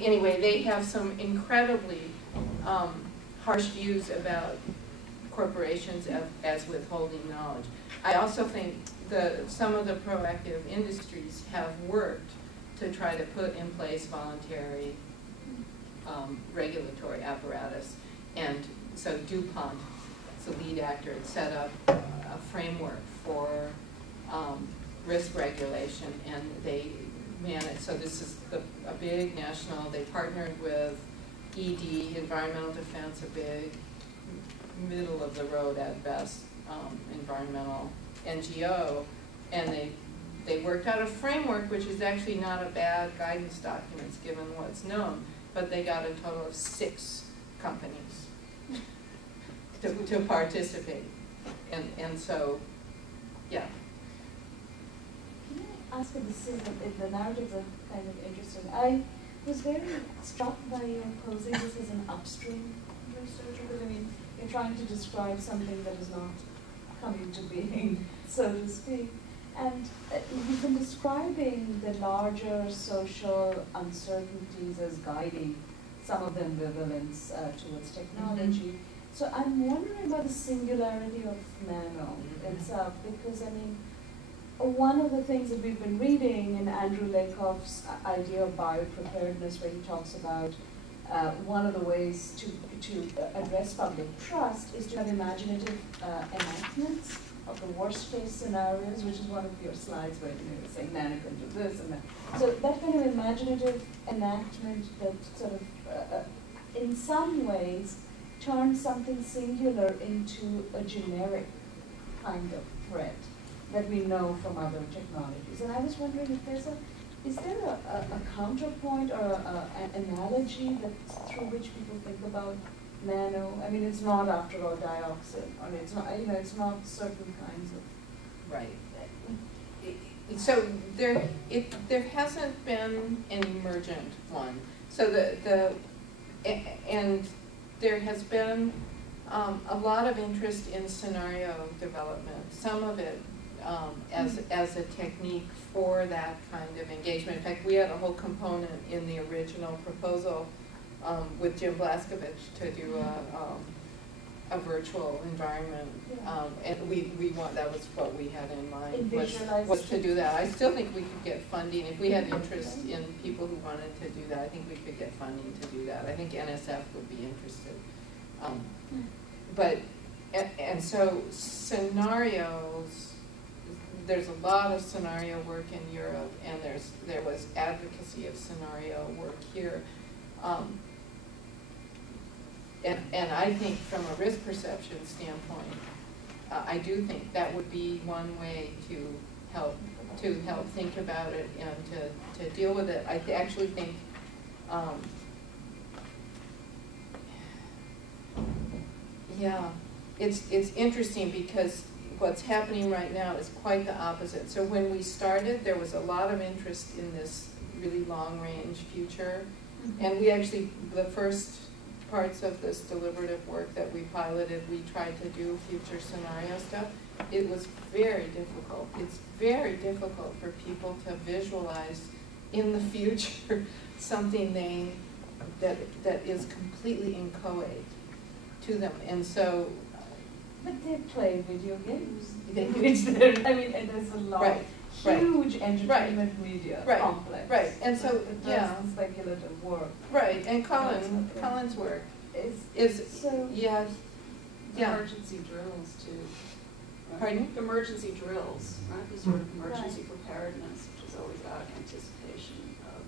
anyway, they have some incredibly harsh views about corporations as withholding knowledge. I also think some of the proactive industries have worked to try to put in place voluntary regulatory apparatus. And so DuPont, it's a lead actor, had set up a framework for risk regulation, and they manage, so this is a big national, they partnered with ED, Environmental Defense, a big middle of the road at best environmental NGO, and they worked out a framework which is actually not a bad guidance document given what's known, but they got a total of 6 companies to participate, and so, yeah. Can I ask if this is, if the narratives are kind of interesting? I was very struck by your posing this as an upstream researcher, because I mean, you're trying to describe something that is not coming to being, so to speak. And you've been describing the larger social uncertainties as guiding some of the ambivalence towards technology. So I'm wondering about the singularity of Nano itself, because I mean, one of the things that we've been reading in Andrew Lakoff's idea of biopreparedness, where he talks about one of the ways to address public trust is to have imaginative enactments of the worst case scenarios, which is one of your slides where you're saying Nano can do this and that. So that kind of imaginative enactment that sort of, in some ways, turns something singular into a generic kind of threat that we know from other technologies. And I was wondering if there's is there a counterpoint or an analogy that through which people think about nano? I mean, it's not, after all, dioxin, or it's not, you know, it's not certain kinds of. Right. So there hasn't been an emergent one. So and there has been a lot of interest in scenario development. Some of it as a technique for that kind of engagement. In fact, we had a whole component in the original proposal with Jim Blaskovich to do a virtual environment, and we want, that was what we had in mind, was to do that. I still think we could get funding if we had interest in people who wanted to do that. I think we could get funding to do that. I think NSF would be interested, and so scenarios. There's a lot of scenario work in Europe, and there was advocacy of scenario work here. And I think from a risk perception standpoint, I do think that would be one way to help think about it and to deal with it. I actually think yeah, it's interesting because what's happening right now is quite the opposite. So when we started, there was a lot of interest in this really long-range future. And we actually, the first parts of this deliberative work that we piloted, we tried to do future scenario stuff. It was very difficult. It's very difficult for people to visualize in the future something that is completely inchoate to them. And so, but they play video games. I mean, and there's a lot, huge entertainment media complex. Right, and so speculative work. Right, and Colin's work is so emergency drills too. Right? Pardon? Emergency drills, right? The sort of emergency preparedness, which is always out of anticipation of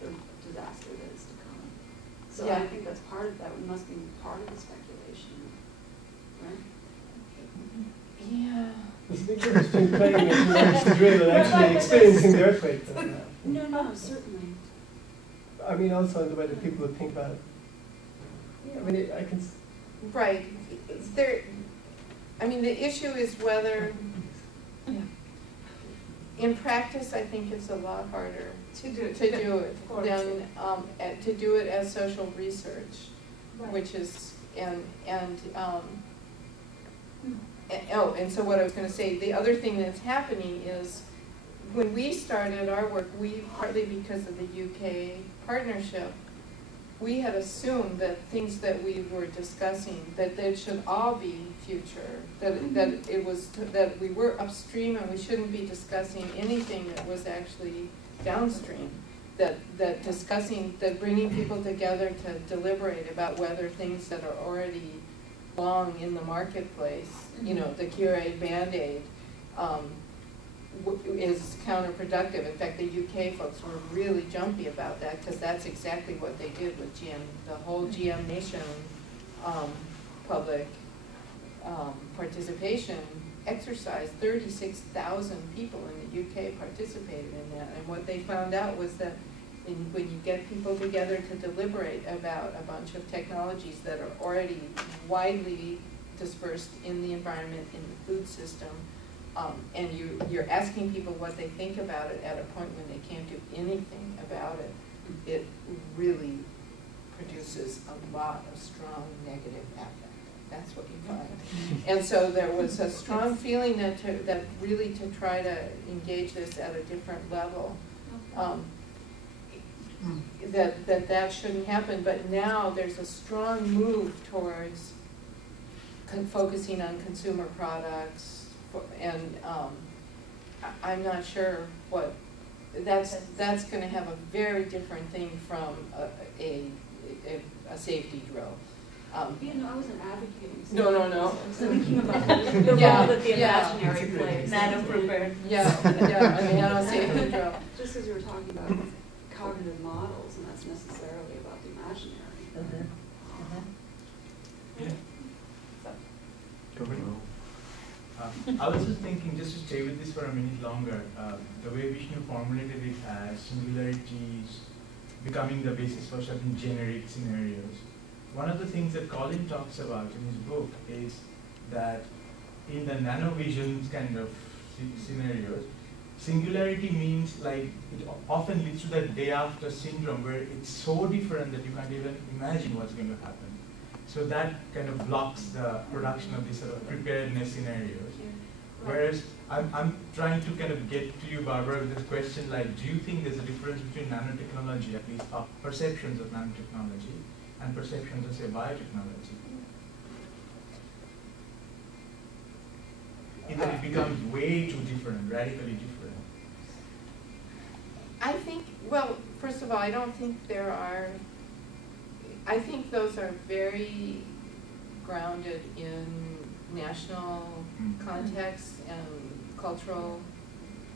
the disaster that is to come. So I think that's part of that. Must be part of the speculation, right? Yeah. There's a big difference between playing it towards the drill and actually experiencing the earthquake. No, certainly. I mean, also in the way that people would think about it. I mean, I can. Right. I mean, the issue is whether, in practice, I think it's a lot harder to do it than to do it as social research, which is and so what I was going to say, the other thing that's happening is when we started our work, we, partly because of the UK partnership, we had assumed that things that we were discussing, that they should all be future, that we were upstream and we shouldn't be discussing anything that was actually downstream. That discussing, that bringing people together to deliberate about whether things that are already long in the marketplace, you know, the Cure Band-Aid, is counterproductive. In fact, the UK folks were really jumpy about that because that's exactly what they did with GM. The whole GM Nation public participation exercise, 36,000 people in the UK participated in that. And what they found out was that when you get people together to deliberate about a bunch of technologies that are already widely dispersed in the environment, in the food system, and you're asking people what they think about it at a point when they can't do anything about it, it really produces a lot of strong negative affect. That's what you find. And so there was a strong feeling that really to try to engage this at a different level, that shouldn't happen. But now there's a strong move towards focusing on consumer products, and I'm not sure what that's going to have a very different thing from a safety drill. You know, I wasn't advocating. No. I was thinking about the role that the imaginary plays. Nano prepared. A nano safety drill. Just as we were talking about cognitive models, and that's necessarily about the imaginary. I was just thinking, just to stay with this for a minute longer, the way Vishnu formulated it as singularities becoming the basis for certain generic scenarios. One of the things that Colin talks about in his book is that in the nanovisions kind of scenarios, singularity means like it often leads to that day after syndrome where it's so different that you can't even imagine what's going to happen. So that kind of blocks the production of these sort of preparedness scenarios. Whereas I'm trying to kind of get to you, Barbara, with this question like, do you think there's a difference between nanotechnology, at least perceptions of nanotechnology, and perceptions of, say, biotechnology? Either it becomes way too different, radically different. I think, well, first of all, I don't think there are, I think those are very grounded in national context and cultural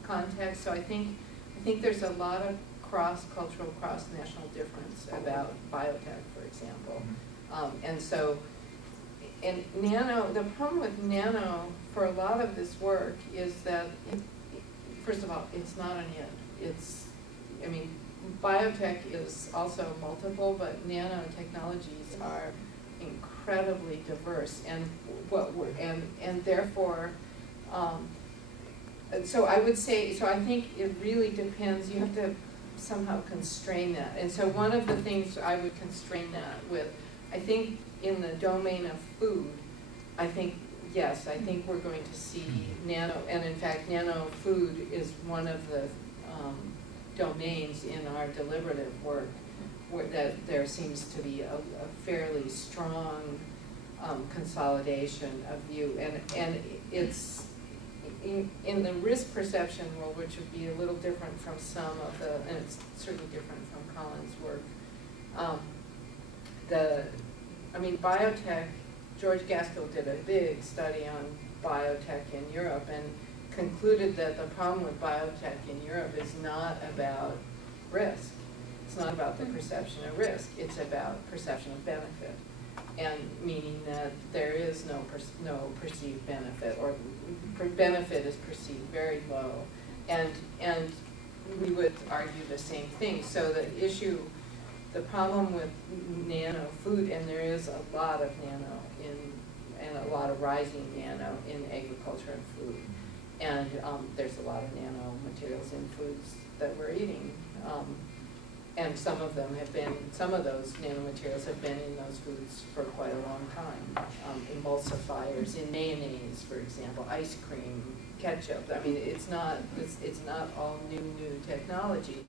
context. So I think there's a lot of cross-cultural, cross-national difference about biotech, for example. And so, and nano, the problem with nano for a lot of this work is that, first of all, it's not an end. It's, I mean, biotech is also multiple, but nanotechnologies are incredibly diverse, and and therefore, so I would say, so I think it really depends. You have to somehow constrain that, and so one of the things I would constrain that with, I think in the domain of food, I think yes, I think we're going to see nano, and in fact, nano food is one of the domains in our deliberative work where that there seems to be a fairly strong consolidation of view, and it's in the risk perception world, which would be a little different from some of the, and it's certainly different from Colin's work. I mean, biotech, George Gaskell did a big study on biotech in Europe and concluded that the problem with biotech in Europe is not about risk. It's not about the perception of risk. It's about perception of benefit, and meaning that there is no perceived benefit, or benefit is perceived very low, and we would argue the same thing. So the problem with nano food, and there is a lot of nano and a lot of rising nano in agriculture and food. And there's a lot of nanomaterials in foods that we're eating. And some of those nanomaterials have been in those foods for quite a long time. Emulsifiers in mayonnaise, for example, ice cream, ketchup. I mean, it's not all new technology.